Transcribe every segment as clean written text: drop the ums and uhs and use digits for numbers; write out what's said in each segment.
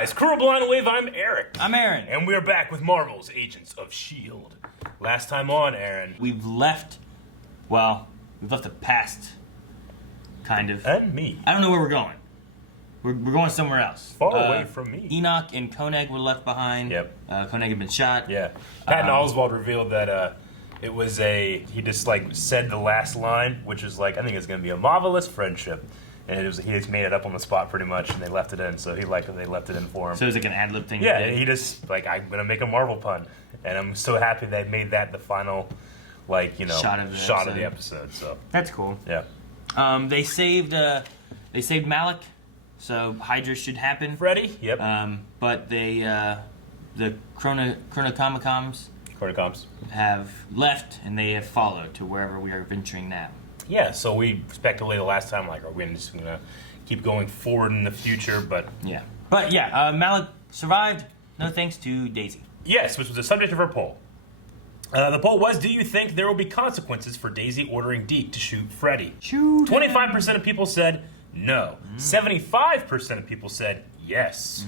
guys, Crew Blind Wave, I'm Eric. I'm Aaron. And we're back with Marvel's Agents of S.h.i.e.L.D. Last time on, Aaron. We've left the past, kind of. And me. I don't know where we're going. We're going somewhere else. Far away from me. Enoch and Koenig were left behind. Yep. Koenig had been shot. Yeah. Patton Oswalt revealed that it was he just said the last line, which is I think it's going to be a marvelous friendship. And he just made it up on the spot pretty much, and they left it in, so he liked that they left it in for him. So it was an ad-lib thing? Yeah, he just, I'm going to make a Marvel pun. And I'm so happy they made that the final, shot of the episode. So that's cool. Yeah. They saved Malik, so Hydra should happen. Freddy? Yep. But the Chronocoms have left, and they have followed to wherever we are venturing now. Yeah, so we speculated last time, are we just going to keep going forward in the future, but... Yeah. But yeah, Malik survived, no thanks to Daisy. Yes, which was the subject of our poll. The poll was, do you think there will be consequences for Daisy ordering Deke to shoot Freddy? Shoot 25% of people said no. 75% of people said yes.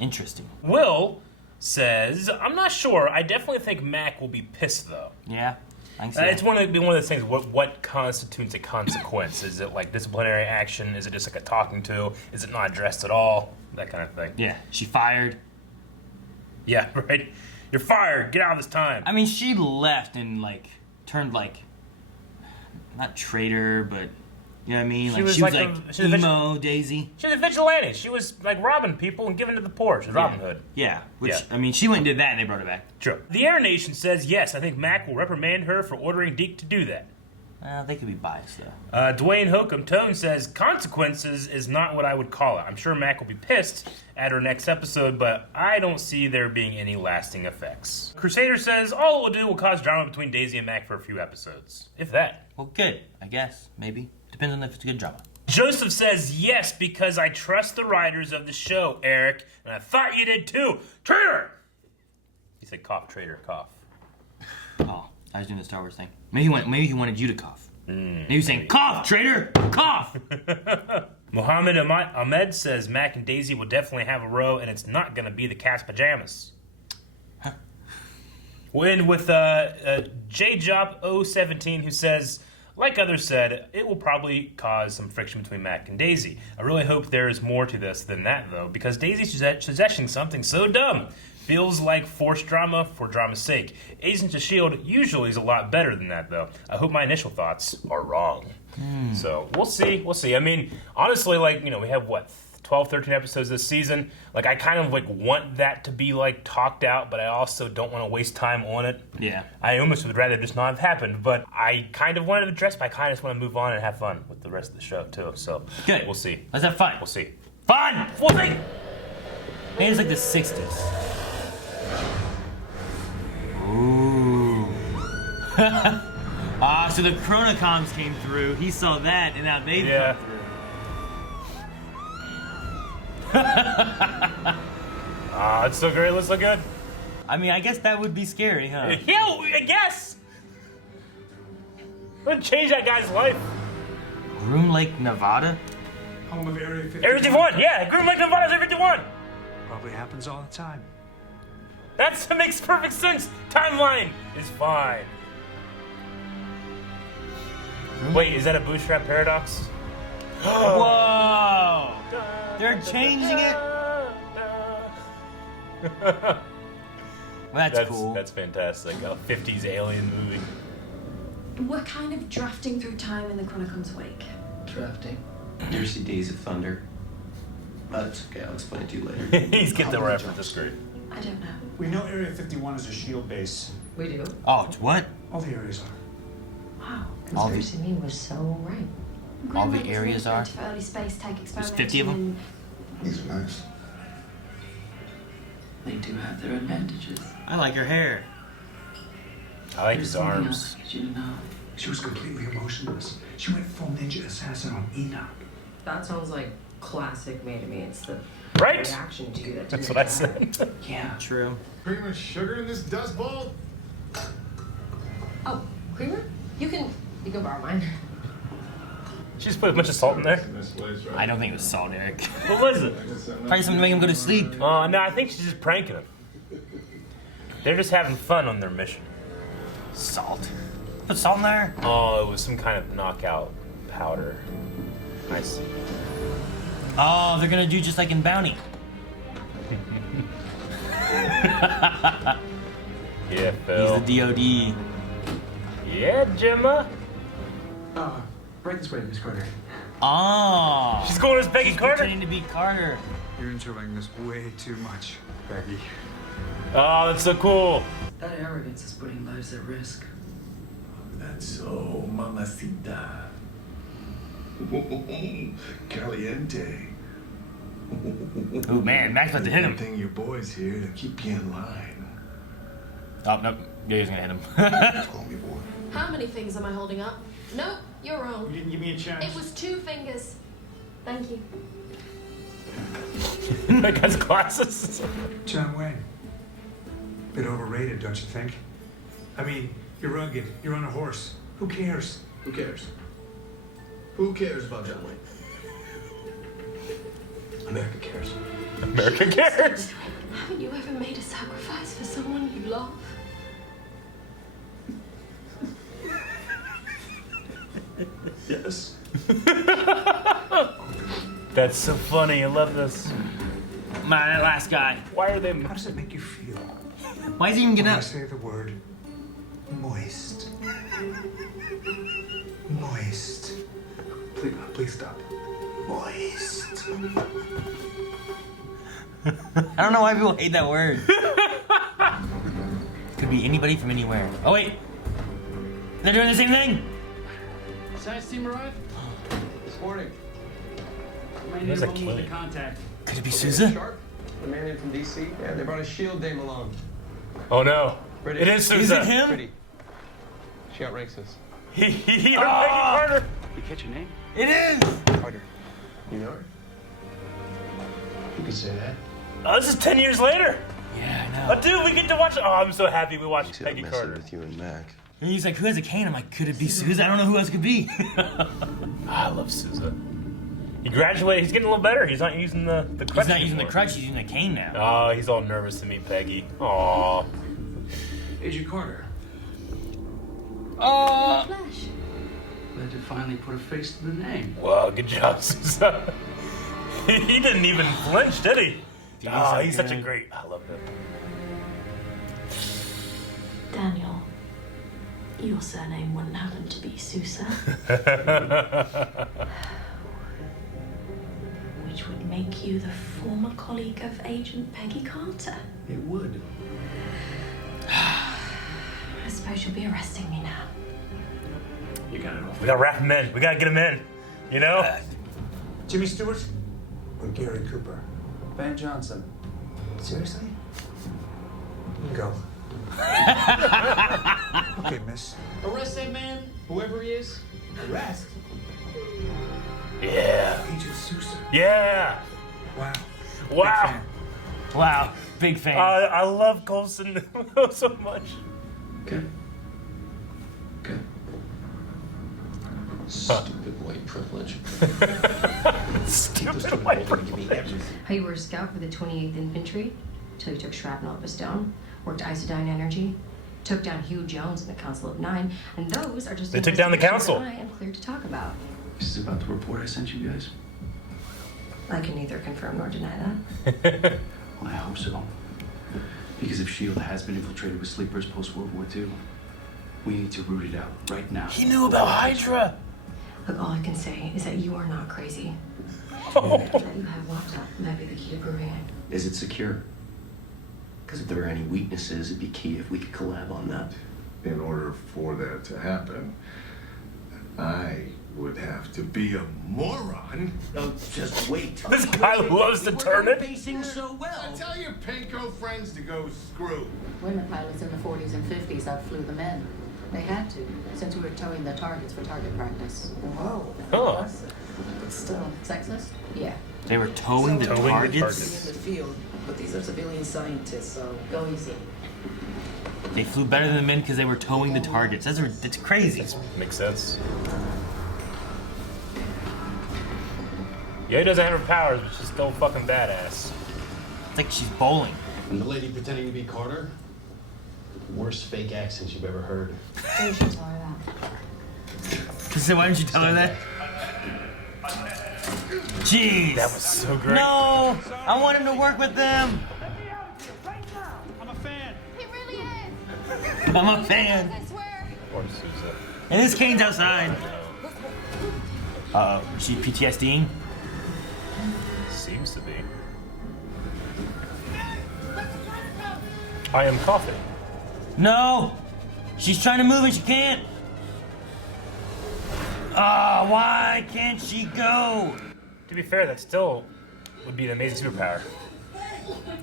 Interesting. Will says, I'm not sure. I definitely think Mac will be pissed, though. Yeah. It's one of those things. What constitutes a consequence? Is it disciplinary action? Is it just a talking to? Is it not addressed at all? That kind of thing. Yeah, she fired. Yeah, right. You're fired. Get out of this time. I mean, she left and turned not traitor, but you know what I mean. She was emo Daisy. She was a vigilante. She was robbing people and giving to the poor. She was Robin Hood. Yeah. I mean, she went and did that, and they brought her back. True. The Air Nation says yes. I think Mac will reprimand her for ordering Deke to do that. They could be biased though. Dwayne Hokum Tone says consequences is not what I would call it. I'm sure Mac will be pissed at her next episode, but I don't see there being any lasting effects. Crusader says all it will do will cause drama between Daisy and Mac for a few episodes, if that. Well, good. I guess maybe depends on if it's a good drama. Joseph says yes because I trust the writers of the show, Eric, and I thought you did too. Traitor. He said cough, traitor, cough. Oh, I was doing the Star Wars thing. Maybe he wanted you to cough. Maybe he was saying, cough, traitor, cough! Mohammed Ahmed says Mac and Daisy will definitely have a row, and it's not going to be the cat's pajamas. Huh. We'll end with JJop017, who says, like others said, it will probably cause some friction between Mac and Daisy. I really hope there is more to this than that, though, because Daisy's possessing something so dumb. Feels like forced drama for drama's sake. Agents of S.h.i.e.L.D. usually is a lot better than that, though. I hope my initial thoughts are wrong. So, we'll see. I mean, honestly, we have, 12, 13 episodes this season. I kind of, want that to be, talked out, but I also don't want to waste time on it. Yeah. I almost would rather just not have happened, but I kind of wanted to address, but I kind of just want to move on and have fun with the rest of the show, too. So, good. We'll see. Let's have fun. We'll see. Fun! We'll see! Maybe it's the 60s. Ooh. So the Chronocoms came through. He saw that, and now they've come through. It's so great. Let's look good. I mean, I guess that would be scary, huh? Yeah, I guess. It would change that guy's life. Groom Lake, Nevada? Home of Area 51. Area 51, yeah. Groom Lake, Nevada's Area 51. Probably happens all the time. That makes perfect sense. Timeline is fine. Wait, is that a bootstrap paradox? Whoa! They're changing it? Well, that's cool. That's fantastic. A 50s alien movie. We're kind of drafting through time in the Chronicons' wake. Drafting? You ever see Days of Thunder? That's okay, I'll explain it to you later. He's getting the reference, that's great. I don't know. We know Area 51 is a S.h.i.e.L.D. base. We do. Oh, it's what? All the areas are. Wow. Conspiracy me was so right. All the areas are? For early space tech There's 50 of them? These are nice. They do have their advantages. I like her hair. I like his arms. You know. She was completely emotionless. She went full ninja assassin on Enoch. That sounds like classic me to me. It's the Right? reaction to that. That's what I said. Yeah, true. Cream and sugar in this dust bowl? Oh, creamer? You can borrow mine. She just put a bunch of salt in there. I don't think it was salt, Eric. What was it? Probably something to make him go to sleep. Oh, no, I think she's just pranking him. They're just having fun on their mission. Salt. Put salt in there? Oh, it was some kind of knockout powder. I see. Oh, they're gonna do just like in Bounty. Yeah, Phil. He's the DOD. Yeah, Gemma. Right this way, Miss Carter. Oh. She's going as Peggy Carter. Pretending to be Carter. You're enjoying this way too much, Peggy. Oh, that's so cool. That arrogance is putting lives at risk. That's so, mamacita. Caliente. Oh man, Mac's about to hit him. Good thing your boy's here to keep you in line. Oh, no. Yeah, he's gonna hit him. Call me boy. How many fingers am I holding up? Nope, you're wrong. You didn't give me a chance. It was 2 fingers. Thank you. That guy's glasses. John Wayne. Bit overrated, don't you think? I mean, you're rugged, you're on a horse. Who cares? Who cares? Who cares about John Wayne? America cares. America cares. Haven't you ever made a sacrifice for someone you love? Yes. That's so funny. I love this. My last guy. Why are they? How does it make you feel Why is he even when getting I up? say the word moist? Moist. Please stop. Moist. I don't know why people hate that word. Could be anybody from anywhere. Oh wait, they're doing the same thing. Science team arrived? This morning. There's a kid. Contact. Could it be Sousa? Sharp, the man in from DC. Yeah, they brought a s.h.i.e.l.d. dame along. Oh no! British. It is Sousa. Is it him? Pretty. She outranks us. He Peggy Carter. You catch your name? It is. Carter. You know her? You could say that. Oh, this is 10 years later. Yeah, I Oh, know. dude, we get to watch. Oh, I'm so happy we watched See, I'm Peggy messing Carter. with you and Mac. And he's like, who has a cane? I'm like, could it be Sousa? I don't know who else it could be. I love Sousa. He graduated. He's getting a little better. He's not using the crutch. He's not using the anymore. crutch. He's using the cane now. Oh, he's all nervous to meet Peggy. Aw. Agent Carter. Flash. Glad to finally put a face to the name. Wow, good job, Sousa. He didn't even flinch, did he? Dude, Oh, so he's such a good. great. I love him. Daniel, your surname wouldn't happen to be Sousa, which would make you the former colleague of Agent Peggy Carter. It would. I suppose you'll be arresting me now. You got it off. We gotta wrap him in. We gotta get him in. You know? Jimmy Stewart or Gary Cooper? Van Johnson. Seriously? You can go. Okay, miss. Arrest that man, whoever he is. Arrest? Yeah. Agent Sousa. Yeah. Wow. Wow. Wow, big fan. I love Coulson so much. Okay. Okay. Stupid white privilege. Stupid white How you were a scout for the 28th Infantry, till you took shrapnel up a stone, worked isodyne energy, took down Hugh Jones in the Council of Nine, and those are just They took down the council. I am clear to talk about. This is about the report I sent you guys. I can neither confirm nor deny that. Well, I hope so. Because if S.h.i.e.L.D. has been infiltrated with sleepers post-World War II, we need to root it out right now. He knew about Hydra. Look, all I can say is that you are not crazy. Oh. That you have locked up might be the key to proving it. Is it secure? Because if there were any weaknesses, it'd be key if we could collab on that. In order for that to happen, I would have to be a moron. Oh, just wait. This guy loves to turn it. Facing so well. Tell your Panko friends to go screw. Women pilots in the 40s and 50s outflew the men. They had to, since we were towing the targets for target practice. Whoa. Oh. But still, sexist? Yeah. They were towing the Towing the targets. In the field, but these are civilian scientists, so go easy. They flew better than the men because they were towing the targets. That's crazy. Makes sense. Yeah, he doesn't have her powers, but she's still fucking badass. It's like she's bowling. And the lady pretending to be Carter? Worst fake accent you've ever heard. So you should tell her that. So why didn't you tell her that? Jeez. That was so great. No! I want him to work with them! I'm a fan. He really is. I'm a fan. I swear. Poor Sousa. And his cane's outside. Uh-oh. Is she PTSDing? Seems to be. I am coughing. No! She's trying to move and she can't. Ah, why can't she go? To be fair, that still would be an amazing superpower.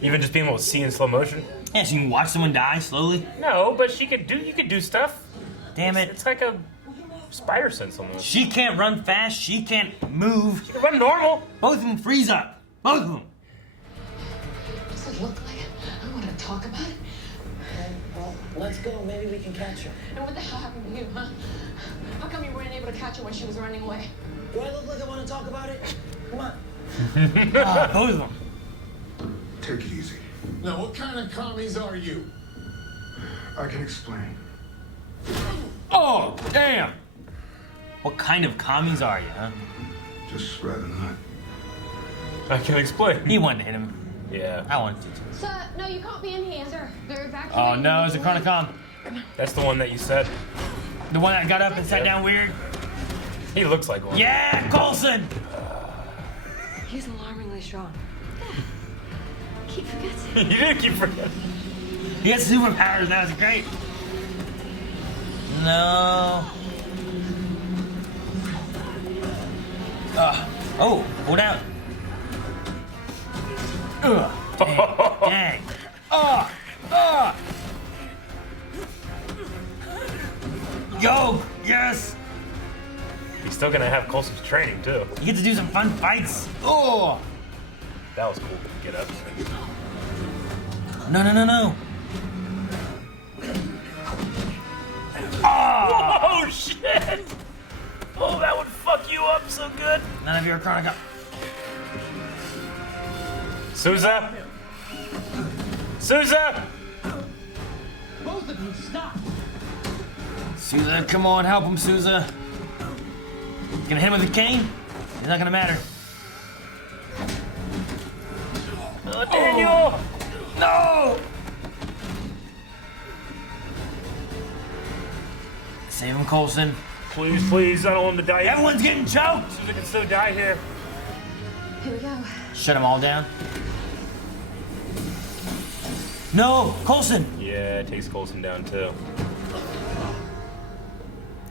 Even just being able to see in slow motion. Yeah, she can watch someone die slowly. No, but you could do stuff. Damn it. It's like a spider sense almost. She can't run fast, she can't move. She can run normal. Both of them freeze up. Both of them. Does it look like it? I want to talk about it. Well, let's go. Maybe we can catch her. And what the hell happened to you, huh? How come you weren't able to catch her when she was running away? Do I look like I want to talk about it? Come on. Both of them. Take it easy. Now, what kind of commies are you? I can explain. Oh, damn. What kind of commies are you, huh? Just rather not. I can explain. He wanted to hit him. Yeah. I wanted to. Sir, no, you can't be in here. Sir, they're evacuating. Oh no, it's a Chronicom. That's the one that you said. The one that got up and sat down weird? He looks like one. Yeah, Coulson! He's alarmingly strong. Keep forgetting. You did keep forgetting. He has superpowers now, it's great. No. Oh, hold out. Dang. Go! Yes! He's still gonna have Coulson's training too. You get to do some fun fights. Oh! That was cool. Get up. No. Oh shit! Oh, that would fuck you up so good. None of your Chronicom. Sousa! Sousa! Both of you, stop. Sousa, come on, help him, Sousa. Gonna hit him with a cane? It's not gonna matter. Oh, Daniel! No! Save him, Coulson. Please, please, I don't want him to die. Everyone's getting choked! Sousa can still die here. Here we go. Shut them all down. No, Coulson! Yeah, it takes Coulson down too.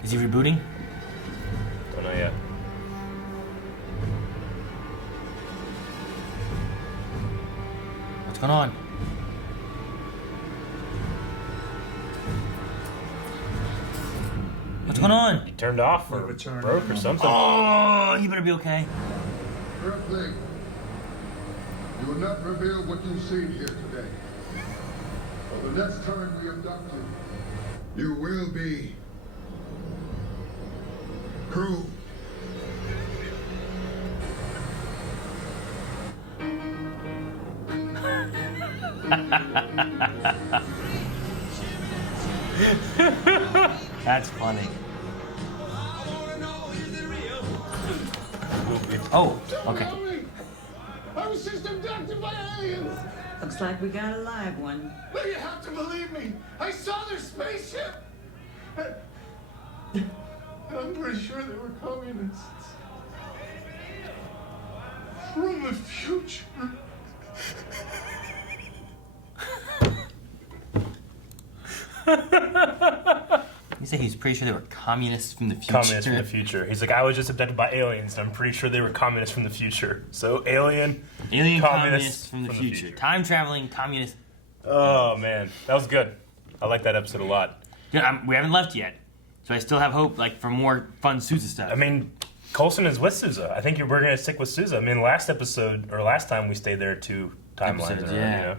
Is he rebooting? Don't know yet. What's going on? What's going on? He turned off or broke or something. Oh, you better be okay. Earthling, you will not reveal what you've seen here today. But the next time we abduct you, you will be proved. That's funny. Oh, okay. I was just abducted by aliens. Looks like we got a live one. No, you have to believe me. I saw their spaceship. And I'm pretty sure they were communists. From the future. You say he's pretty sure they were communists from the future? Communists from the future. He's like, I was just abducted by aliens, and I'm pretty sure they were communists from the future. So, alien communists from the future. Time traveling communists. Oh, man. That was good. I like that episode a lot. Yeah, we haven't left yet. So I still have hope for more fun Sousa stuff. I mean, Coulson is with Sousa. I think we're going to stick with Sousa. I mean, last time we stayed there 2 timelines. Episodes, yeah. You know?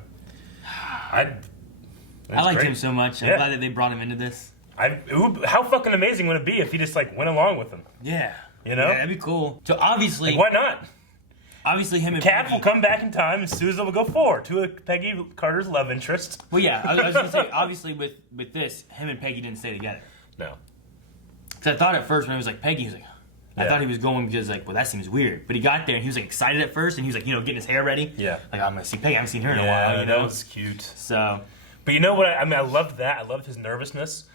I liked great. him so much. I'm glad that they brought him into this. How fucking amazing would it be if he just went along with them? Yeah. You know? Yeah, that'd be cool. So obviously... why not? obviously him and Cap Peggy will come back in time, and Sousa will go forward to Peggy Carter's love interest. Well, yeah, I was gonna say obviously with this, him and Peggy didn't stay together. No. Because I thought at first when it was like Peggy, he was like, I thought he was going because like, well, that seems weird. But he got there and he was like excited at first, and he was like, getting his hair ready. Yeah. Like, I'm gonna see Peggy. I haven't seen her in a while. That was cute. So. But you know what? I mean, I loved that. I loved his nervousness.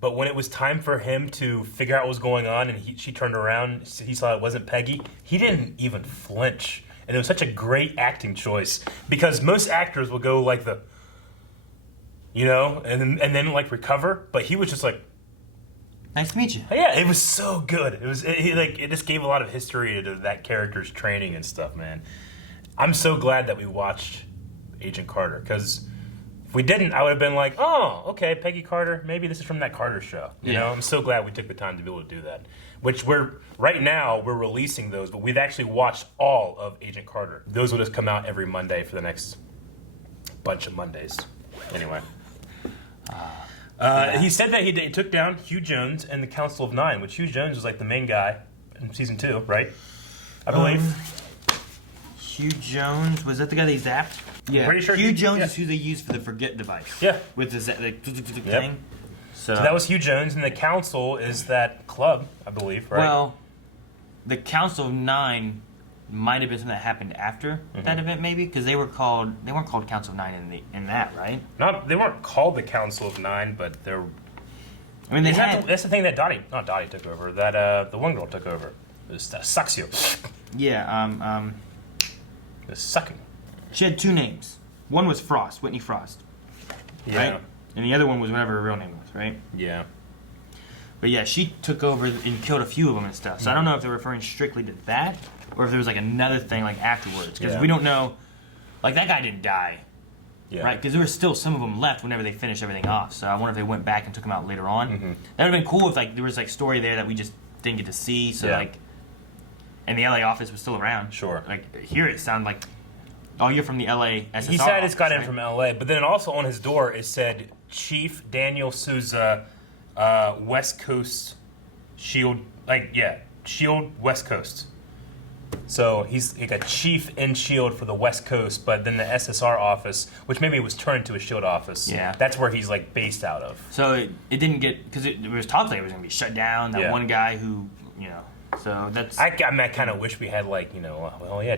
But when it was time for him to figure out what was going on, and she turned around, he saw it wasn't Peggy. He didn't even flinch, and it was such a great acting choice because most actors will go like and then like recover, but he was just like. Nice to meet you. Yeah, it was so good. It just gave a lot of history to that character's training and stuff, man. I'm so glad that we watched Agent Carter, because if we didn't, I would have been like, oh, okay, Peggy Carter, maybe this is from that Carter show. You know, I'm so glad we took the time to be able to do that. Which right now we're releasing those, but we've actually watched all of Agent Carter. Those will just come out every Monday for the next bunch of Mondays. Anyway. He said that he took down Hugh Jones and the Council of Nine, which Hugh Jones was like the main guy in season 2, right? I believe. Hugh Jones, was that the guy they zapped? Yeah. I'm pretty sure Hugh Jones is who they used for the forget device. Yeah. With the thing. So that was Hugh Jones, and the Council is that club, I believe, right? Well, the Council of Nine might have been something that happened after that event, maybe, because they weren't called Council of Nine in that, right? They weren't called the Council of Nine, but they're. I mean, that's the thing that Dottie took over. That the one girl took over. It was Suxio. Yeah. The sucking. She had 2 names. One was Frost, Whitney Frost. Yeah. Right? And the other one was whatever her real name was, right? Yeah. But yeah, she took over and killed a few of them and stuff. So I don't know if they're referring strictly to that, or if there was like another thing like afterwards. Because we don't know, like that guy didn't die, right? Because there were still some of them left whenever they finished everything off. So I wonder if they went back and took them out later on. That would have been cool if like there was like story there that we just didn't get to see. So like, and the LA office was still around. Sure. Like here it sounded like, oh, you're from the LA SSR. He said it's got in from LA, but then also on his door it said Chief Daniel Sousa, West Coast S.h.i.e.l.d. S.h.i.e.l.d. West Coast. So he's like a chief in S.h.i.e.l.D. for the West Coast, but then the SSR office, which maybe was turned to a S.h.i.e.l.D. office. Yeah, that's where he's like based out of. So it didn't get, because it was talked like it was going to be shut down. That one guy who, so that's. I kind of wish we had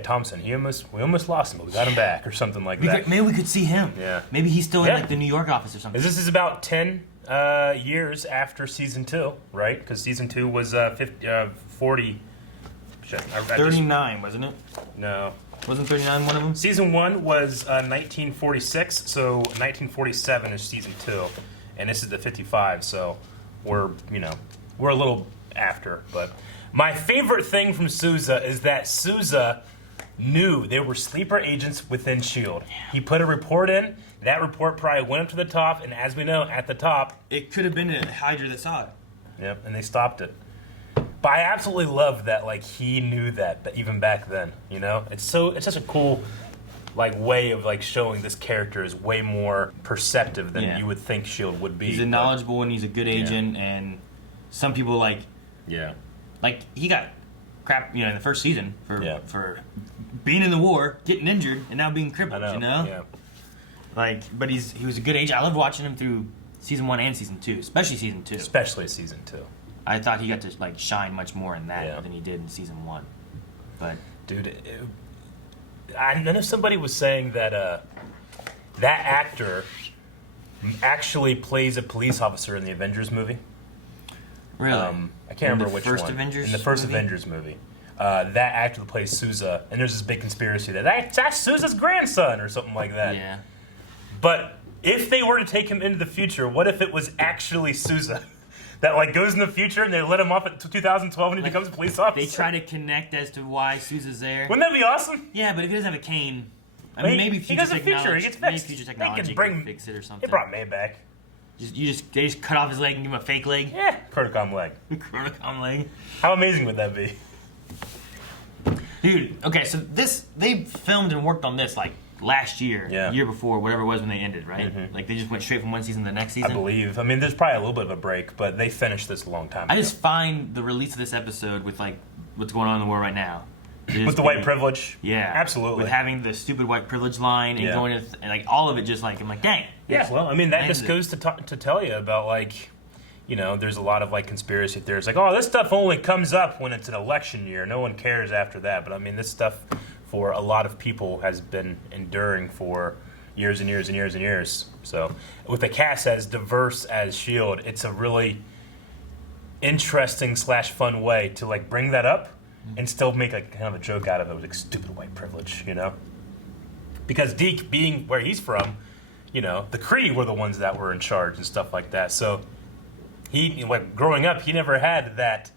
Thompson. We almost lost him, but we got him back or something like that. Maybe we could see him. Yeah. Maybe he's still in like the New York office or something. This is about 10 years after season 2, right? Because season 2 was 40. 39, wasn't it? No. Wasn't 39 one of them? Season 1 was 1946, so 1947 is season 2, and this is the 55. So we're a little after. But my favorite thing from Sousa is that Sousa knew there were sleeper agents within S.h.i.e.l.D. He put a report in. That report probably went up to the top, and as we know, at the top, it could have been a Hydra that saw it. Yep, and they stopped it. But I absolutely love that, like, he knew that even back then, It's such a cool, like, way of, like, showing this character is way more perceptive than you would think S.h.i.e.L.D. would be. He's a knowledgeable and he's a good agent, and some people, like, he got crap, in the first season for being in the war, getting injured, and now being crippled, Yeah. Like, but he was a good agent. I loved watching him through season 1 and season 2, especially season 2. Especially season 2. I thought he got to like shine much more in that than he did in season 1. But dude, I know somebody was saying that that actor actually plays a police officer in the Avengers movie. Really? I can't remember which one. In the first Avengers movie. That actor that plays Sousa, and there's this big conspiracy that's Sousa's grandson or something like that. Yeah. But if they were to take him into the future, what if it was actually Sousa? That like goes in the future and they let him off at 2012 and he becomes a police officer. They try to connect as to why Sousa's there. Wouldn't that be awesome? Yeah, but if he doesn't have a cane, I mean, maybe future technology. He gets fixed. Maybe future technology can fix it or something. They brought May back. They just cut off his leg and give him a fake leg. Yeah, Chronocom leg. Chronocom leg. How amazing would that be? Dude, okay, so they filmed and worked on this like last year, year before, whatever it was when they ended, right? Mm-hmm. Like they just went straight from one season to the next season. I believe. I mean, there's probably a little bit of a break, but they finished this a long time ago. I just find the release of this episode with like what's going on in the world right now With the white privilege. Yeah. Absolutely. With having the stupid white privilege line and going to, and like all of it just like, I'm like, dang. Yeah, well, I mean, that just goes to tell you about like, you know, there's a lot of like conspiracy theories. Like, oh, this stuff only comes up when it's an election year. No one cares after that. But I mean, this stuff for a lot of people has been enduring for years and years and years and years. So with a cast as diverse as S.h.i.e.L.D., it's a really interesting / fun way to like bring that up and still make like kind of a joke out of it with like stupid white privilege, you know? Because Deke, being where he's from, you know, the Kree were the ones that were in charge and stuff like that. So he, like, growing up, he never had that,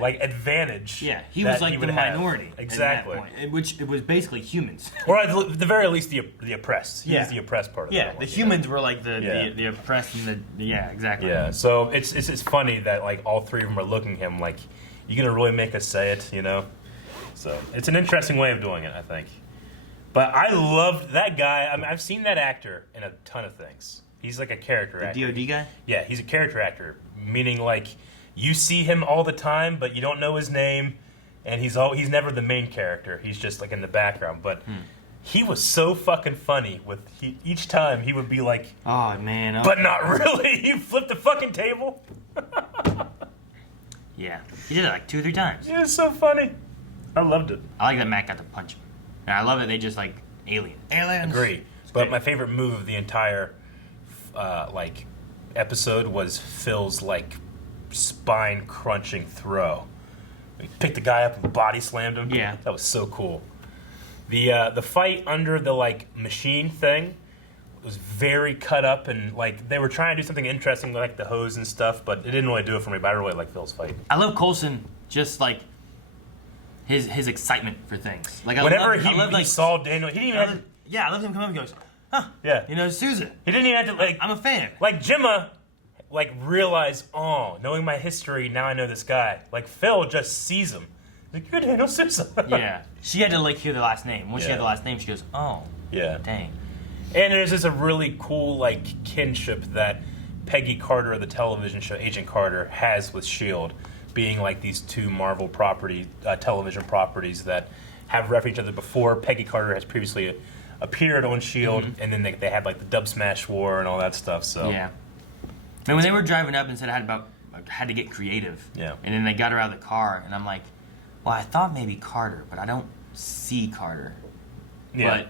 like, advantage. Yeah, he was like the minority. Exactly. At that point, which it was basically humans. Or at the very least, the oppressed. He was the oppressed part of it. The humans were like the oppressed and exactly. Yeah, so it's funny that, like, all three of them are looking at him like, you gonna really make us say it, you know? So it's an interesting way of doing it, I think. But I loved that guy. I mean, I've seen that actor in a ton of things. He's like a character actor. The DOD guy? Yeah, he's a character actor, meaning like you see him all the time, but you don't know his name, and he's never the main character. He's just like in the background. But he was so fucking funny with each time he would be like, oh man, but not really. He flipped the fucking table. Yeah, he did it like 2 or 3 times. It was so funny. I loved it. I like that Matt got to punch him. And I love that they just like aliens. Agree. But my favorite move of the entire like episode was Phil's like spine crunching throw. He picked the guy up and body slammed him. Yeah, that was so cool. The fight under the like machine thing was very cut up, and like they were trying to do something interesting with like the hose and stuff, but it didn't really do it for me. But I really like Phil's fight. I love Coulson just like his excitement for things. Like whenever I love, he saw Daniel, he didn't even have to, I love him come up and goes, huh? Yeah, you know, Susan. He didn't even have to like. I'm a fan. Like Gemma, like realize, oh, knowing my history, now I know this guy. Like Phil just sees him. Like, you're Daniel Sousa. Yeah, she had to like hear the last name. Once she had the last name, she goes, oh, yeah, dang. And there's just a really cool like kinship that Peggy Carter of the television show Agent Carter has with S.h.i.e.L.D., being like these two Marvel television properties that have referenced each other before. Peggy Carter has previously appeared on S.h.i.e.L.D., and then they had like the Dub Smash War and all that stuff. So yeah. And when they were driving up and said I had to get creative, yeah, and then they got her out of the car, and I'm like, well, I thought maybe Carter, but I don't see Carter. Yeah. But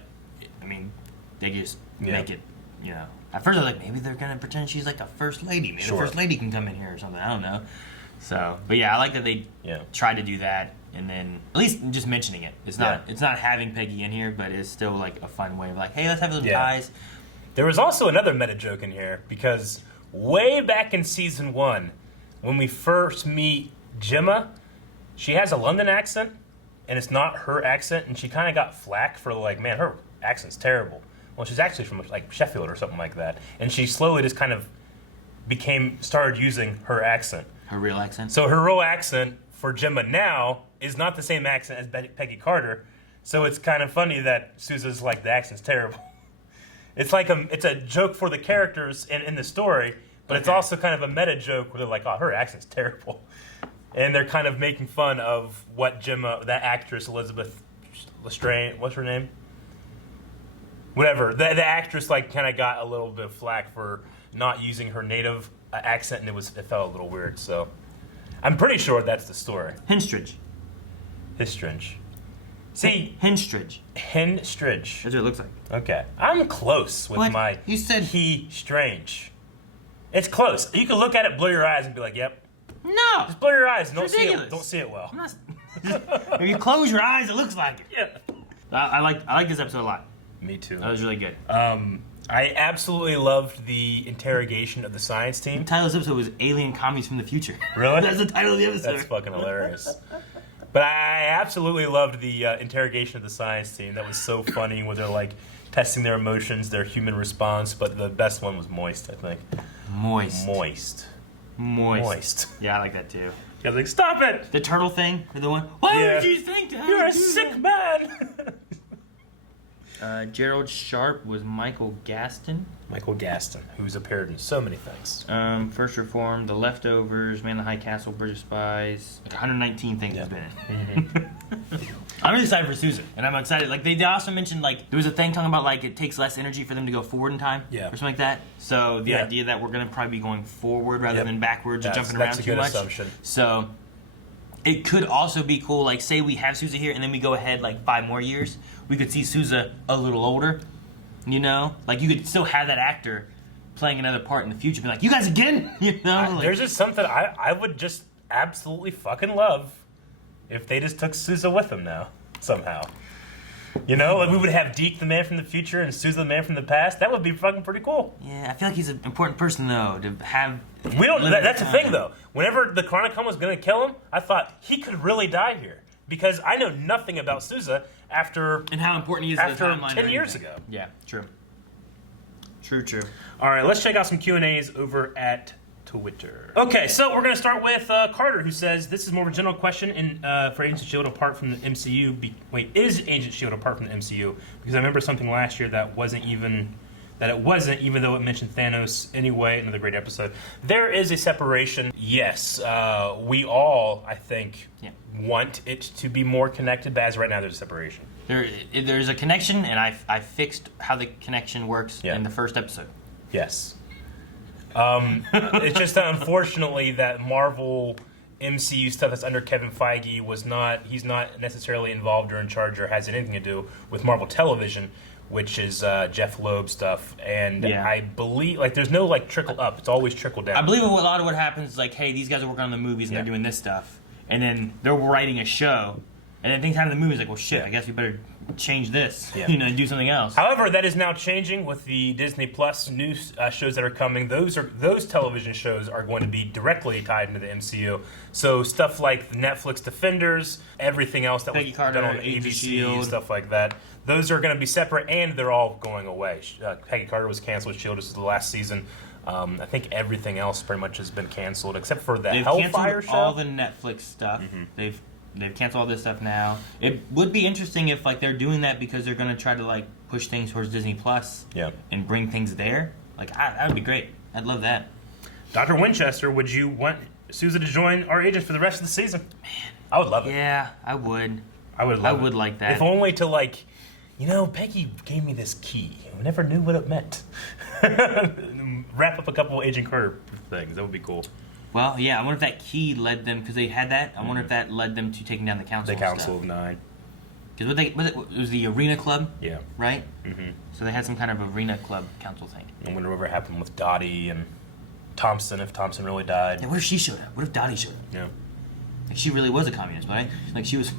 I mean, they just make it, you know. At first I was like, maybe they're gonna pretend she's like a first lady. Maybe the first lady can come in here or something. I don't know. So, but yeah, I like that they tried to do that, and then at least just mentioning it. It's not having Peggy in here, but it's still like a fun way of like, hey, let's have little ties. There was also another meta joke in here because way back in season 1, when we first meet Gemma, she has a London accent, and it's not her accent, and she kind of got flack for like, man, her accent's terrible. Well, she's actually from like Sheffield or something like that, and she slowly just kind of started using her accent. Her real accent? So her real accent for Gemma now is not the same accent as Peggy Carter. So it's kind of funny that Sousa's like, the accent's terrible. It's like it's a joke for the characters in the story, but it's also kind of a meta joke where they're like, oh, her accent's terrible. And they're kind of making fun of what Gemma, that actress, Elizabeth Lestrange, what's her name? Whatever. The actress like kind of got a little bit of flack for not using her native accent, and it felt a little weird. So I'm pretty sure that's the story. Henstridge. See, Henstridge. Henstridge. That's what it looks like. Okay, I'm close with my. You said he strange. It's close. You can look at it, blur your eyes, and be like, "Yep." No. Just blur your eyes. And It's don't see it well. I'm not, if you close your eyes, it looks like it. Yeah. I like this episode a lot. Me too. That was really good. I absolutely loved the interrogation of the science team. The title of this episode was Alien Commies from the Future. Really? That's the title of the episode. That's fucking hilarious. But I absolutely loved the interrogation of the science team. That was so funny where they're like testing their emotions, their human response. But the best one was Moist, I think. Moist. Yeah, I like that too. I was like, stop it! The turtle thing, the one. Why would you think that? You're a sick man. Gerald Sharp was Michael Gaston. Michael Gaston, who's appeared in so many things. First Reformed, The Leftovers, Man in the High Castle, Bridge of Spies. Like 119 things he's been in. I'm really excited for Sousa, and I'm excited. Like they also mentioned, like there was a thing talking about like it takes less energy for them to go forward in time, or something like that. So the idea that we're gonna probably be going forward rather than backwards or jumping around too much. That's a good assumption. So it could also be cool. Like say we have Sousa here, and then we go ahead like 5 more years. We could see Sousa a little older. You know, like you could still have that actor playing another part in the future. Be like, you guys again? You know, there's just something I would just absolutely fucking love if they just took Sousa with them now somehow. You know, like we would have Deke the man from the future and Sousa the man from the past. That would be fucking pretty cool. Yeah, I feel like he's an important person though to have. We don't. That's the thing though. Whenever the Chronicon was gonna kill him, I thought he could really die here because I know nothing about Sousa after and how important he is after to the timeline 10 years ago. Yeah, true. True. All right, let's check out some Q&As over at Twitter. Okay, so we're going to start with Carter, who says, this is more of a general question for Agents of S.h.i.e.l.D. apart from the MCU. Is Agents of S.h.i.e.l.D. apart from the MCU? Because I remember something last year that it wasn't, even though it mentioned Thanos anyway. Another great episode. There is a separation. Yes, we all, I think, want it to be more connected, but as right now, there's a separation. There's a connection, and I fixed how the connection works in the first episode. Yes. It's just that unfortunately that Marvel MCU stuff that's under Kevin Feige he's not necessarily involved or in charge or has anything to do with Marvel Television, which is Jeff Loeb stuff. And I believe, like, there's no, like, trickle up. It's always trickle down. I believe a lot of what happens is, like, hey, these guys are working on the movies and they're doing this stuff. And then they're writing a show. And then things happen in the movies, like, well, shit, I guess we better change this, and do something else. However, that is now changing with the Disney Plus new shows that are coming. Those television shows are going to be directly tied into the MCU. So stuff like the Netflix Defenders, everything else that was done on ABC, stuff like that. Those are going to be separate, and they're all going away. Peggy Carter was canceled. S.h.i.e.L.D. This is the last season. I think everything else pretty much has been canceled, except for the Hellfire show. All the Netflix stuff. They've canceled all this stuff now. It would be interesting if like they're doing that because they're going to try to like push things towards Disney Plus and bring things there. Like that would be great. I'd love that. Dr. Winchester, would you want Sousa to join our agents for the rest of the season? Man, I would love it. Yeah, I would. I would like that. If only to like, Peggy gave me this key. I never knew what it meant. Wrap up a couple Agent Carter things. That would be cool. Well, yeah, I wonder if that key led them, because they had that, I wonder if that led them to taking down the Council. The Council of Nine. Because it was the Arena Club? Yeah. Right? Mm-hmm. So they had some kind of Arena Club Council thing. I wonder what happened with Dottie and Thompson, if Thompson really died. Yeah, what if she showed up? What if Dottie showed up? Yeah. Like, she really was a communist, right? Like, she was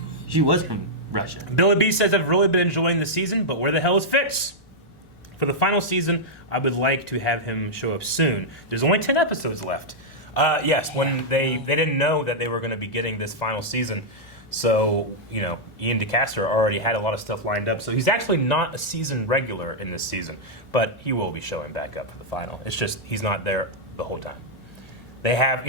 from Russia. Billy B says, I've really been enjoying the season, but where the hell is Fitz? For the final season, I would like to have him show up soon. There's only 10 episodes left. Yes, when they didn't know that they were going to be getting this final season, so, Ian DeCaster already had a lot of stuff lined up, so he's actually not a season regular in this season, but he will be showing back up for the final. It's just, he's not there the whole time. They have,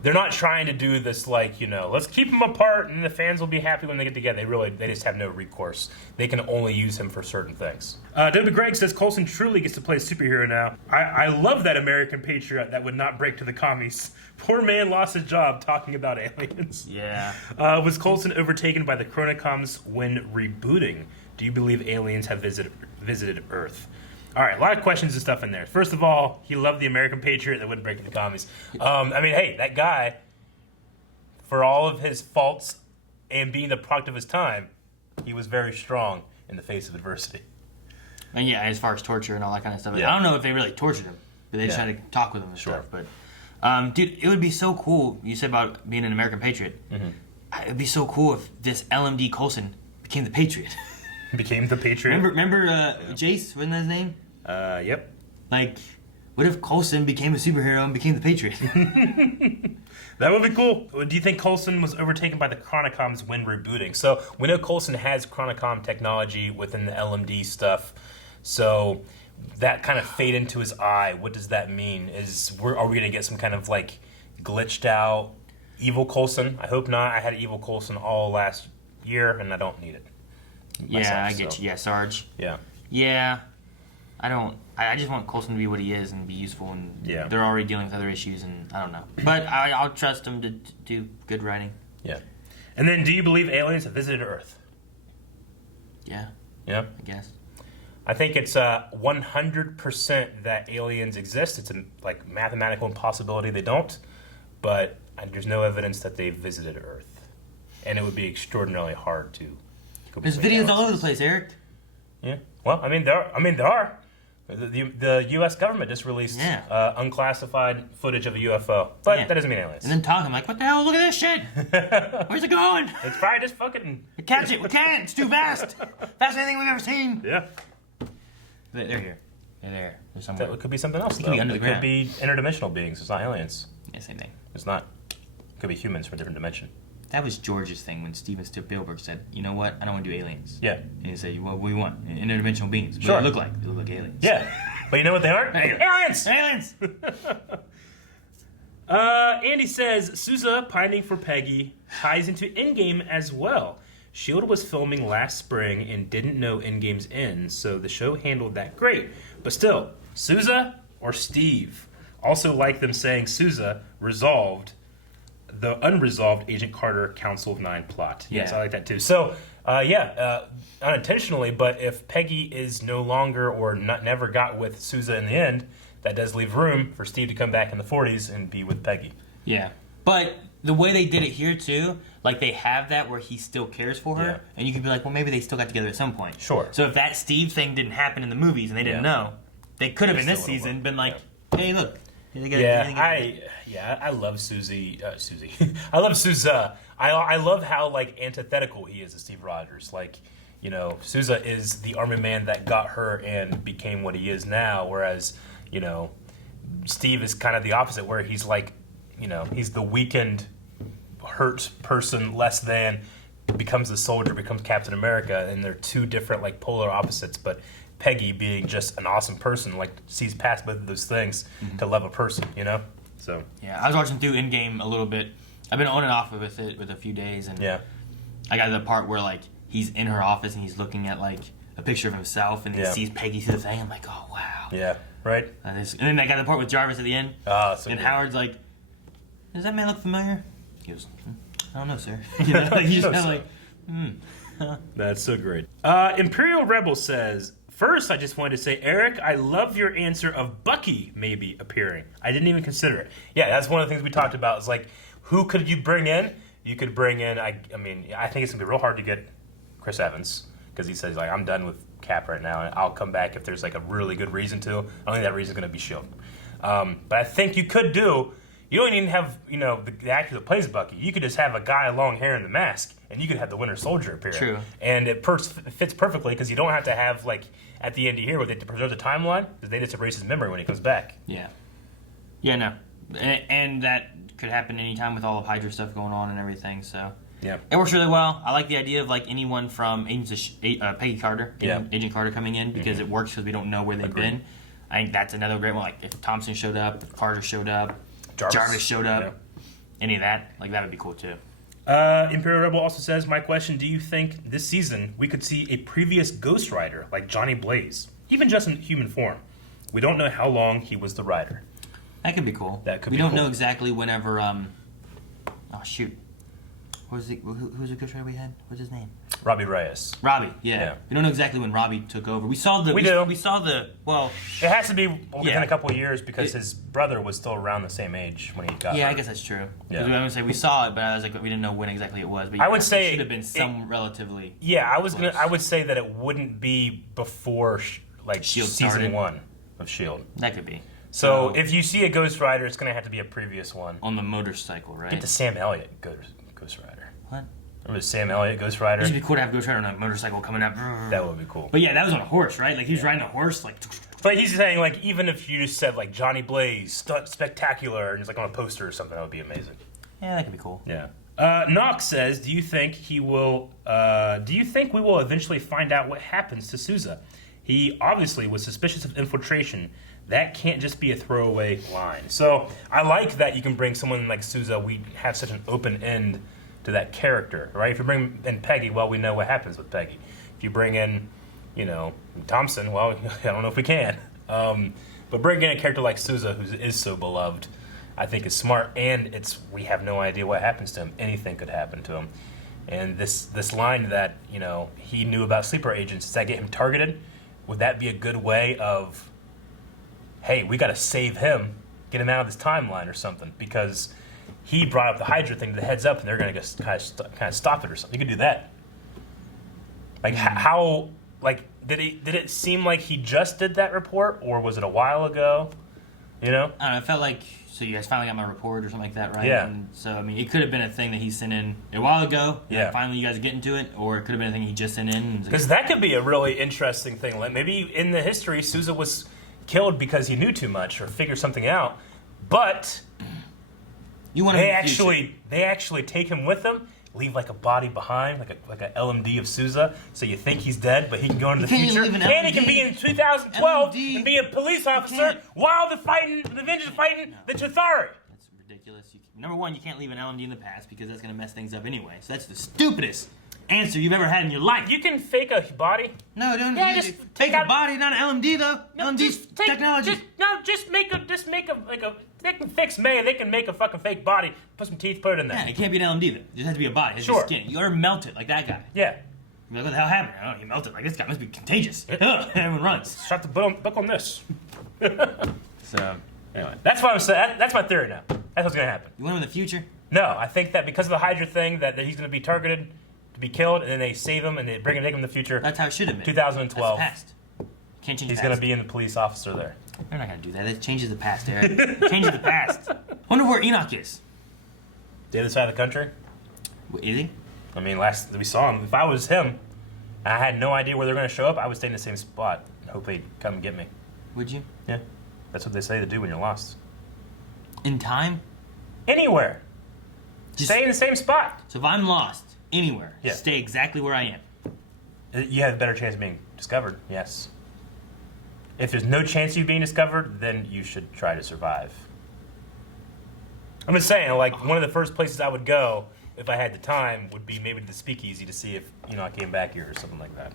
they're not trying to do this like, let's keep them apart and the fans will be happy when they get together. They just have no recourse. They can only use him for certain things. David Gregg says Coulson truly gets to play a superhero now. I love that American patriot that would not break to the commies. Poor man lost his job talking about aliens. Yeah. Was Coulson overtaken by the Chronicoms when rebooting? Do you believe aliens have visited Earth? All right, a lot of questions and stuff in there. First of all, he loved the American patriot that wouldn't break the commies. Hey, that guy, for all of his faults and being the product of his time, he was very strong in the face of adversity. And yeah, as far as torture and all that kind of stuff. Yeah. I don't know if they really tortured him, but they just tried to talk with him and stuff. But, dude, it would be so cool. You said about being an American patriot. Mm-hmm. It would be so cool if this LMD Coulson became the patriot. Became the patriot? Remember Jace, wasn't that his name? Yep. Like, what if Coulson became a superhero and became the Patriot? That would be cool. Do you think Coulson was overtaken by the Chronicoms when rebooting? So we know Coulson has Chronicom technology within the LMD stuff. So that kind of fade into his eye. What does that mean? Are we going to get some kind of like glitched out evil Coulson? I hope not. I had evil Coulson all last year, and I don't need it. Yeah, I get you. Yeah, Sarge. Yeah. Yeah. I just want Coulson to be what he is and be useful, and they're already dealing with other issues, and I don't know. But I'll trust him to do good writing. Yeah. And then, do you believe aliens have visited Earth? Yeah. Yeah? I guess. I think it's 100% that aliens exist. It's a mathematical impossibility they don't, but there's no evidence that they've visited Earth. And it would be extraordinarily hard to go There's between videos all over the galaxies. place, Eric. Yeah. Well, there are. The U.S. government just released unclassified footage of a UFO, but that doesn't mean aliens. And then talking like, what the hell? Look at this shit. Where's it going? It's probably just fucking... Catch it. We can't. It's too fast. Faster than anything we've ever seen. Yeah. They're here. They're there. They're somewhere. That could be something else, It though. could be under the ground. Could be interdimensional beings. It's not aliens. Yeah, same thing. It's not. It could be humans from a different dimension. That was George's thing when Steven Spielberg said, you know what? I don't want to do aliens. Yeah. And he said, what do we want? Interdimensional beings. What Sure. do they look like? They look like aliens. Yeah. But you know what they aren't? Aliens! Aliens! Andy says, Sousa pining for Peggy ties into Endgame as well. S.h.i.e.L.D. was filming last spring and didn't know Endgame's end, so the show handled that great. But still, Sousa or Steve? Also like them saying Sousa resolved the unresolved Agent Carter Council of 9 plot. Yes, I like that too. So, unintentionally, but if Peggy is no longer or never got with Sousa in the end, that does leave room for Steve to come back in the 40s and be with Peggy. Yeah. But the way they did it here too, like they have that where he still cares for her, and you could be like, well, maybe they still got together at some point. Sure. So if that Steve thing didn't happen in the movies and they didn't know, they could have in this season been like, hey, look. I love Susie. I love Sousa. I love how antithetical he is to Steve Rogers. Sousa is the army man that got her and became what he is now, whereas Steve is kind of the opposite, where he's he's the weakened, hurt person, less than, becomes the soldier, becomes Captain America, and they're two different polar opposites, but Peggy being just an awesome person, sees past both of those things to love a person, So yeah, I was watching through Endgame a little bit. I've been on and off with it with a few days, and I got to the part where he's in her office and he's looking at a picture of himself, and he sees Peggy through the thing. I'm like, oh wow. Yeah. Right. And then I got the part with Jarvis at the end. Oh, so and good. Howard's like, does that man look familiar? He goes, I don't know, sir. He's just kind of That's so great. Imperial Rebel says, first, I just wanted to say, Eric, I love your answer of Bucky maybe appearing. I didn't even consider it. Yeah, that's one of the things we talked about. Is who could you bring in? You could bring in, I think it's going to be real hard to get Chris Evans, because he says, I'm done with Cap right now, and I'll come back if there's a really good reason to. I don't think that reason is going to be S.h.i.e.L.D. But I think you could do, you don't even have, the actor that plays Bucky. You could just have a guy long hair in the mask, and you could have the Winter Soldier appear. True. And it fits perfectly, because you don't have to have, at the end of here, where they have to preserve the timeline, because they just erase his memory when he comes back. Yeah. Yeah, no. And that could happen anytime with all of Hydra stuff going on and everything, so. Yeah. It works really well. I like the idea of anyone from Peggy Carter, Agent Carter coming in, because it works because we don't know where they've been. I think that's another great one. If Thompson showed up, if Carter showed up, Jarvis showed up, any of that, that would be cool too. Imperial Rebel also says, my question, do you think this season we could see a previous Ghost Rider like Johnny Blaze, even just in human form? We don't know how long he was the rider. That could be cool. We don't know exactly whenever, oh shoot. Who's the Ghost Rider we had? What's his name? Robbie Reyes. Robbie, yeah. We don't know exactly when Robbie took over. We saw the. Well, it has to be within a couple of years, because his brother was still around the same age when he got. Yeah, hurt. I guess that's true. Yeah. I was say we saw it, but I was like, we didn't know when exactly it was. But I would say it should have been some relatively. Yeah, I would say that it wouldn't be before S.h.i.E.L.D. season started. 1 of S.h.i.E.L.D. That could be. So if you see a Ghost Rider, it's going to have to be a previous one on the motorcycle, right? Get the Sam Elliott Ghost Rider. What? Remember Sam Elliott Ghost Rider? It'd be cool to have Ghost Rider on a motorcycle coming up. That would be cool. But yeah, that was on a horse, right? He was riding a horse, But he's saying even if you just said Johnny Blaze, spectacular, and it's on a poster or something, that would be amazing. Yeah, that could be cool. Yeah. Knox says, do you think we will eventually find out what happens to Sousa? He obviously was suspicious of infiltration. That can't just be a throwaway line. So I like that you can bring someone like Sousa. We have such an open end to that character, right? If you bring in Peggy, well, we know what happens with Peggy. If you bring in, you know, Thompson, well, I don't know if we can. But bringing in a character like Sousa, who is so beloved, I think is smart, and we have no idea what happens to him. Anything could happen to him. And this line that, you know, he knew about sleeper agents, does that get him targeted? Would that be a good way of, hey, we got to save him, get him out of this timeline or something? Because he brought up the Hydra thing to the heads up, and they're going to kind of stop it or something. You could do that. Like, how, like, did it seem like he just did that report, or was it a while ago? You know? I don't know, it felt like, so you guys finally got my report or something like that, right? Yeah. And so, I mean, it could have been a thing that he sent in a while ago. Yeah. Finally, you guys are getting to it, or it could have been a thing he just sent in. Because that could be a really interesting thing. Like maybe in the history, Sousa was killed because he knew too much or figured something out, but they actually take him with them, leave like a body behind, like a LMD of Sousa, so you think he's dead, but he can go into the future, and he can be in 2012 and be a police officer while the Avengers fighting the Chitauri. That's ridiculous. Number one, you can't leave an LMD in the past because that's going to mess things up anyway. So that's the stupidest answer you've ever had in your life. You can fake a body. No, don't. Yeah, just fake a body, not an LMD though. No, LMD's technology. They can fix May. They can make a fucking fake body, put some teeth, put it in there. Yeah, it can't be an LMD then. It just has to be a body. It has Sure. to be skin. You gotta melt it like that guy. Yeah. You're like, what the hell happened? Oh, he melted like this guy. Must be contagious. Everyone runs. Shut the book on this. So anyway, that's what I'm saying. That's my theory now. That's what's gonna happen. You want him in the future? No, I think that because of the Hydra thing, that he's gonna be targeted to be killed, and then they save him and they take him in the future. That's how it should have been. 2012. That's the past. Can't change the He's past. gonna be in the police officer there. They're not gonna do that. That changes the past, Eric. Changes the past. Wonder where Enoch is. The other side of the country. Is he? I mean, last we saw him. If I was him, and I had no idea where they're gonna show up, I would stay in the same spot. Hope they come and get me. Would you? Yeah. That's what they say to do when you're lost. In time? Anywhere. Just stay in the same spot. So if I'm lost anywhere, Yeah. stay exactly where I am. You have a better chance of being discovered, yes. If there's no chance of you being discovered, then you should try to survive. I'm just saying, like, one of the first places I would go, if I had the time, would be maybe to the Speakeasy to see if, you know, I came back here or something like that.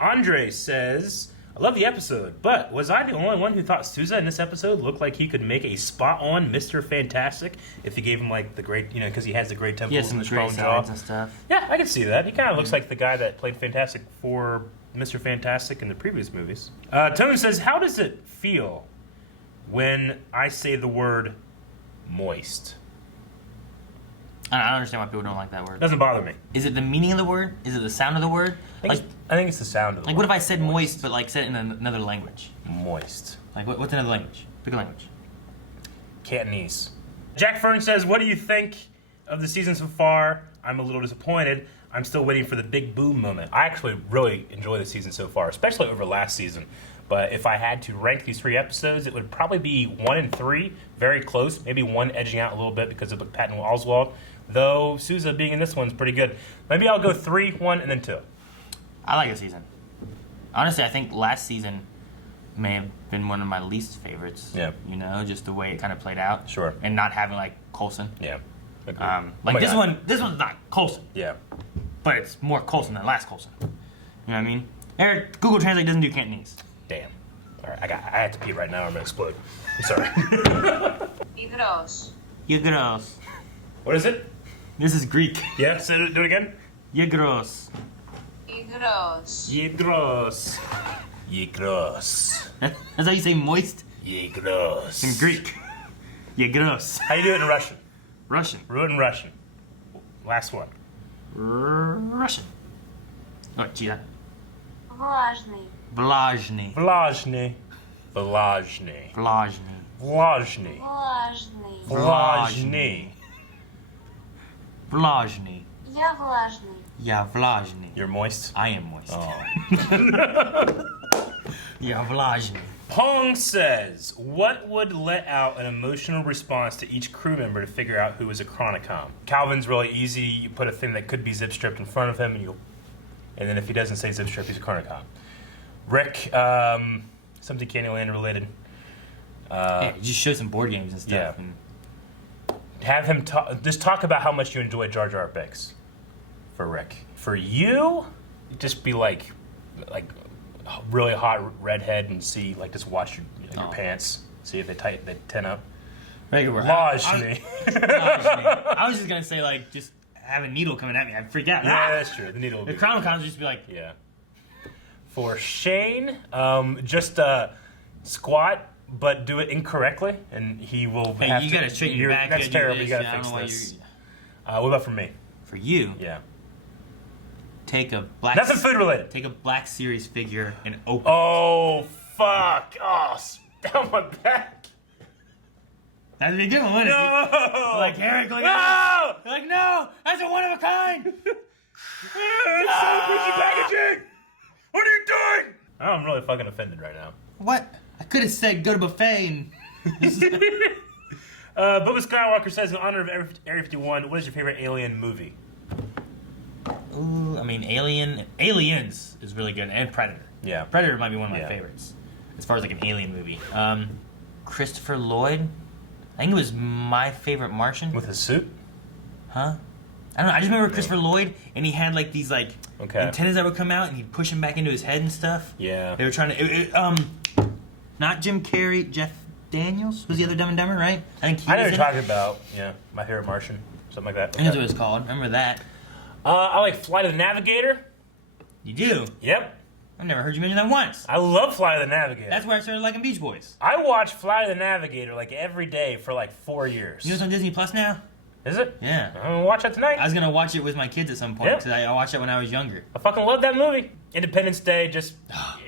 Andre says, I love the episode, but was I the only one who thought Sousa in this episode looked like he could make a spot-on Mr. Fantastic if he gave him, like, the great, you know, because he has the great temples and the strong jaw. And stuff. Yeah, I can see that. He kind of looks like the guy that played Fantastic for Mr. Fantastic in the previous movies. Tony says, how does it feel when I say the word moist? I don't understand why people don't like that word. Doesn't bother me. Is it the meaning of the word? Is it the sound of the word? I think it's the sound of the word. Like, what if I said moist, but like said it in another language? Moist. Like, what's another language? Pick a language. Cantonese. Jack Fern says, what do you think of the season so far? I'm a little disappointed. I'm still waiting for the big boom moment. I actually really enjoy the season so far, especially over last season. But if I had to rank these 3 episodes, it would probably be 1 and 3, very close. Maybe 1 edging out a little bit because of Patton Oswalt. Though Sousa being in this one's pretty good. Maybe I'll go 3, 1, and then 2. I like the season. Honestly, I think last season may have been one of my least favorites. Yeah. You know, just the way it kind of played out. Sure. And not having like Coulson. Yeah. Like this one's not Coulson. Yeah. But it's more Coulson than last Coulson. You know what I mean? Eric, Google Translate doesn't do Cantonese. Damn. All right, I have to pee right now or I'm gonna explode. I'm sorry. Igros. Yegros. What is it? This is Greek. Yeah, do it again. Yegros. Igros. Yegros. Yegros. That's how you say moist? Yegros. In Greek. Yegros. How you do it in Russian? Russian. Do it in Russian. Last one. Russian. Oh, gee. Влажный. Влажный. Влажный. Влажный. Влажный. Влажный. Влажный. Влажный. Влажный. Я влажный. Я влажный. You're moist? I am moist. Oh. Я влажный. Pong says, what would let out an emotional response to each crew member to figure out who is a Chronicom? Calvin's really easy. You put a thing that could be zip-stripped in front of him, and then if he doesn't say zip-strip, he's a Chronicom. Rick, something Candyland related. Yeah, just show some board games and stuff. Yeah. Have him just talk about how much you enjoy Jar Jar Binks for Rick. For you, just be like really hot redhead and see like just watch your pants, see if they ten up. Lodge me. I was just gonna say like just have a needle coming at me. I'd freak out. Yeah, that's true. The needle. The Crown Cons would just be like For Shane, just squat, but do it incorrectly, and he will. Hey, you gotta straighten your back. That's terrible. You gotta fix this. What about for me? For you, take a black. Nothing food related. Take a Black Series figure and open. Oh fuck! Oh, down my back. That'd be a good one, wouldn't it? No! Like Eric, like no! Like no! That's a one of a kind! It's so pushy packaging! What are you doing? I'm really fucking offended right now. What? I could have said go to buffet and... Bubba Skywalker says, in honor of Area 51, what is your favorite alien movie? Ooh, I mean, Aliens is really good, and Predator. Yeah. Predator might be one of my favorites, as far as like an alien movie. Christopher Lloyd, I think it was my favorite Martian. With his suit? Huh? I don't know, I just remember Christopher Lloyd, and he had like these like antennas that would come out, and he'd push him back into his head and stuff. Yeah. They were trying to, not Jim Carrey, Jeff Daniels was the other Dumb and Dumber, right? I think he I know was what you're talking about. Yeah, My Favorite Martian, something like that. I think that's what it's called. Remember that? I like Flight of the Navigator. You do? Yep. I've never heard you mention that once. I love Flight of the Navigator. That's where I started liking Beach Boys. I watch Flight of the Navigator like every day for like 4 years. You know it's on Disney Plus now? Is it? Yeah. I'm gonna watch it tonight. I was gonna watch it with my kids at some point because I watched it when I was younger. I fucking love that movie. Independence Day,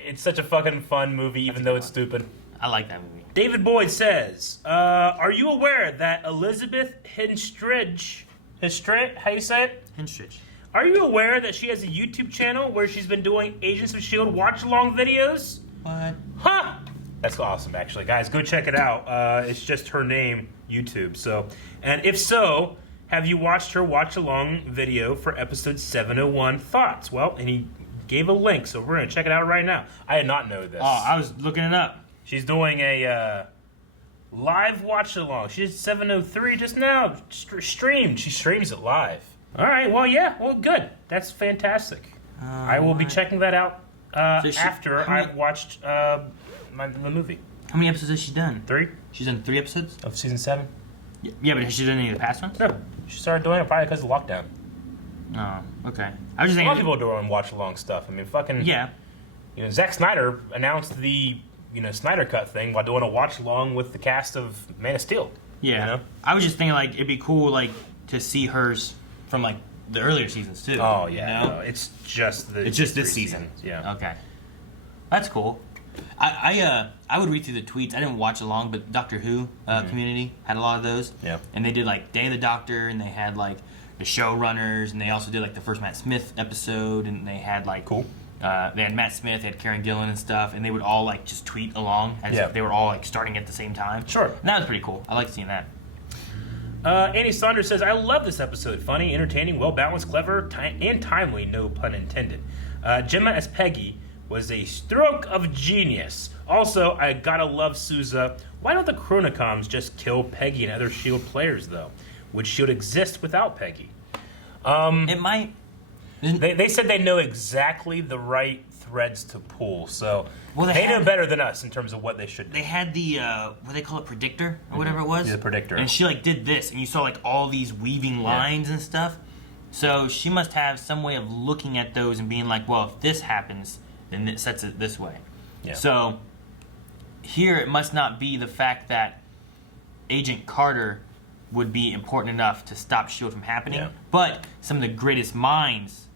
it's such a fucking fun movie, even though it's stupid. I like that movie. David Boyd says, are you aware that Elizabeth Hinstridge, how you say it? Hinstridge. Are you aware that she has a YouTube channel where she's been doing Agents of S.h.i.e.L.D. watch-along videos? What? Huh! That's awesome, actually. Guys, go check it out. It's just her name, YouTube. So, and if so, have you watched her watch-along video for episode 701, Thoughts? Well, and he gave a link, so we're going to check it out right now. I did not know this. Oh, I was looking it up. She's doing a live watch-along. She did 703 just now. Streamed. She streams it live. All right, well, good. That's fantastic. I will be checking that out after I've watched the movie. How many episodes has she done? 3. She's done 3 episodes? Of season 7. Yeah, but has she done any of the past ones? No. She started doing it probably because of lockdown. Oh, okay. I was just thinking... A lot of people are doing watch-along stuff. I mean, fucking... Yeah. You know, Zack Snyder announced the, Snyder Cut thing while doing a watch-along with the cast of Man of Steel. Yeah. You know? I was just thinking, like, it'd be cool, like, to see hers from, like, the earlier seasons, too. Oh, yeah. You know? No, it's just It's just this season. Yeah. Okay. That's cool. I would read through the tweets. I didn't watch along, but Doctor Who community had a lot of those. Yeah. And they did, like, Day of the Doctor, and they had, like, the showrunners, and they also did, like, the first Matt Smith episode, and they had, like... Cool. They had Matt Smith, they had Karen Gillan and stuff, and they would all, like, just tweet along as if they were all, like, starting at the same time. Sure. And that was pretty cool. I liked seeing that. Annie Saunders says, I love this episode. Funny, entertaining, well-balanced, clever, and timely, no pun intended. Gemma as Peggy was a stroke of genius. Also, I gotta love Sousa. Why don't the Chronocoms just kill Peggy and other S.h.i.e.L.D. players, though? Would S.h.i.E.L.D. exist without Peggy? It might. They said they know exactly the right threads to pull, so they know better than us in terms of what they should do. They had the, what they call it, predictor, or whatever it was? Yeah, the predictor. And she, like, did this, and you saw, like, all these weaving lines and stuff. So she must have some way of looking at those and being like, well, if this happens, then it sets it this way. Yeah. So here it must not be the fact that Agent Carter would be important enough to stop S.h.I.E.L.D. from happening, but some of the greatest minds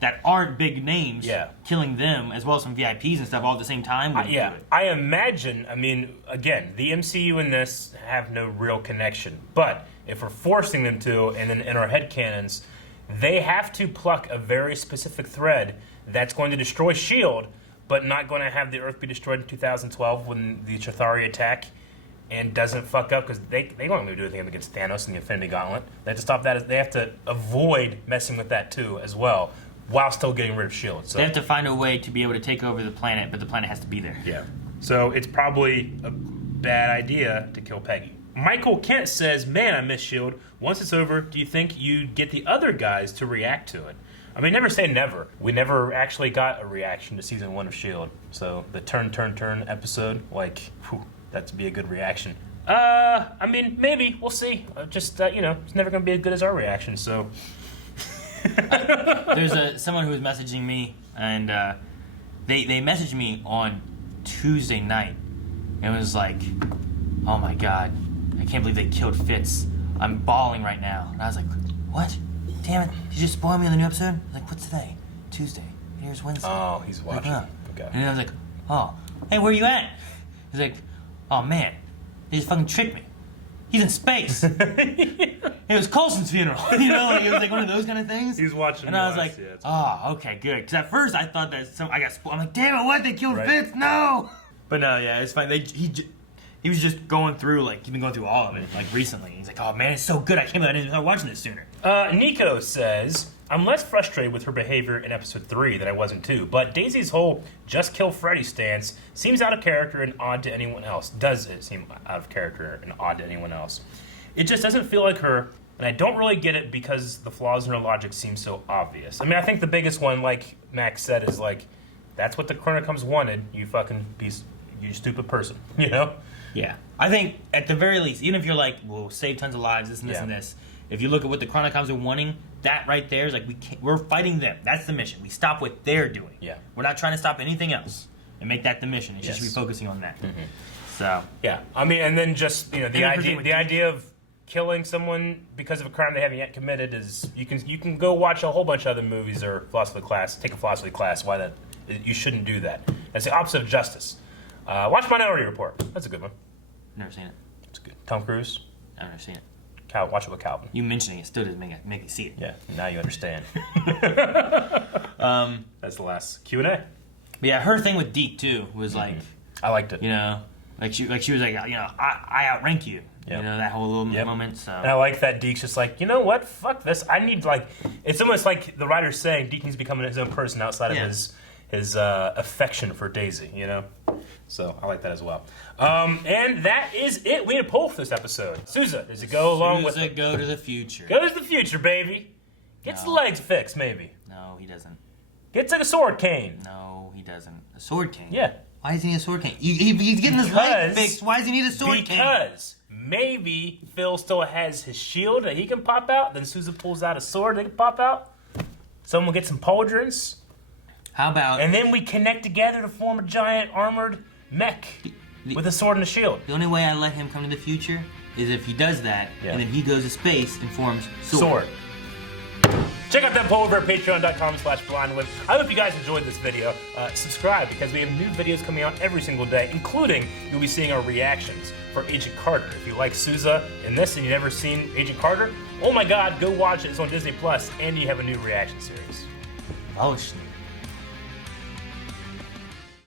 that aren't big names, killing them, as well as some VIPs and stuff all at the same time. Do it. I imagine, I mean, again, the MCU and this have no real connection, but if we're forcing them to, and then in our headcanons, they have to pluck a very specific thread that's going to destroy S.h.I.E.L.D., but not going to have the Earth be destroyed in 2012 when the Chitauri attack, and doesn't fuck up, because they won't do anything against Thanos and the Infinity Gauntlet. They have to stop that. They have to avoid messing with that too, as well, while still getting rid of S.h.I.E.L.D. So they have to find a way to be able to take over the planet, but the planet has to be there. Yeah. So it's probably a bad idea to kill Peggy. Michael Kent says, man, I miss S.h.I.E.L.D. Once it's over, do you think you'd get the other guys to react to it? I mean, never say never. We never actually got a reaction to season 1 of S.h.i.e.L.D. So the turn episode, like, whew, that'd be a good reaction. I mean, maybe we'll see. Just you know, it's never gonna be as good as our reaction. So there's someone who was messaging me, and they messaged me on Tuesday night. It was like, oh my god, I can't believe they killed Fitz. I'm bawling right now. And I was like, what? Damn it! Did you just spoil me on the new episode? I was like, what's today? Tuesday. Here's Wednesday. Oh, he's watching. Like, okay. And I was like, oh, hey, where you at? He's like, oh man, they just fucking tricked me. He's in space. It was Coulson's funeral. You know, like, it was like one of those kind of things. He's watching. And I was like, oh, okay, good. Because at first I thought that I got spoiled. I'm like, damn it, what? They killed Fitz? No. But no, yeah, it's fine. He was just going through, like, he's been going through all of it, like, recently. He's like, oh man, it's so good. I can't believe I didn't start watching this sooner. Nico says, I'm less frustrated with her behavior in episode 3 than I was in 2, but Daisy's whole just kill Freddy stance seems out of character and odd to anyone else. Does it seem out of character and odd to anyone else? It just doesn't feel like her, and I don't really get it because the flaws in her logic seem so obvious. I mean, I think the biggest one, like Max said, is like, that's what the Chronicums wanted, you fucking piece, you stupid person, you know? Yeah. I think, at the very least, even if you're like, we'll save tons of lives, this and this and this, if you look at what the Chronicums are wanting, that right there is like, we're fighting them. That's the mission. We stop what they're doing. Yeah. We're not trying to stop anything else and make that the mission. It's just refocusing on that. So. Yeah. I mean, and then just, you know, the idea of killing someone because of a crime they haven't yet committed is, you can go watch a whole bunch of other movies or philosophy class, take a philosophy class, why that, you shouldn't do that. That's the opposite of justice. Watch Minority Report. That's a good one. Never seen it. It's good. Tom Cruise. I've never seen it. Watch it with Calvin. You mentioning it still doesn't make me see it. Yeah, now you understand. That's the last Q&A. But yeah, her thing with Deke too was like, I liked it. You know, like she was like, you know, I outrank you. Yep. You know, that whole little moment. So. And I like that Deke's just like, you know what? Fuck this. I need, like, it's almost like the writer's saying Deke needs to become his own person outside of his affection for Daisy, you know? So I like that as well. And that is it. We need a poll for this episode. Sousa, does it go along with it? Go to the future. Go to the future, baby. Gets the legs fixed, maybe. No, he doesn't. Gets like a sword cane. No, he doesn't. A sword cane? Yeah. Why does he need a sword cane? He's getting his leg fixed. Why does he need a sword cane? Because maybe Phil still has his shield that he can pop out. Then Sousa pulls out a sword that he can pop out. Someone will get some pauldrons. How about... And then we connect together to form a giant armored mech with a sword and a shield. The only way I let him come to the future is if he does that, and then he goes to space and forms sword. Check out that poll over at patreon.com/blindwith. I hope you guys enjoyed this video. Subscribe because we have new videos coming out every single day, including you'll be seeing our reactions for Agent Carter. If you like Sousa in this and you've never seen Agent Carter, oh my god, go watch it. It's on Disney Plus, and you have a new reaction series. Oh,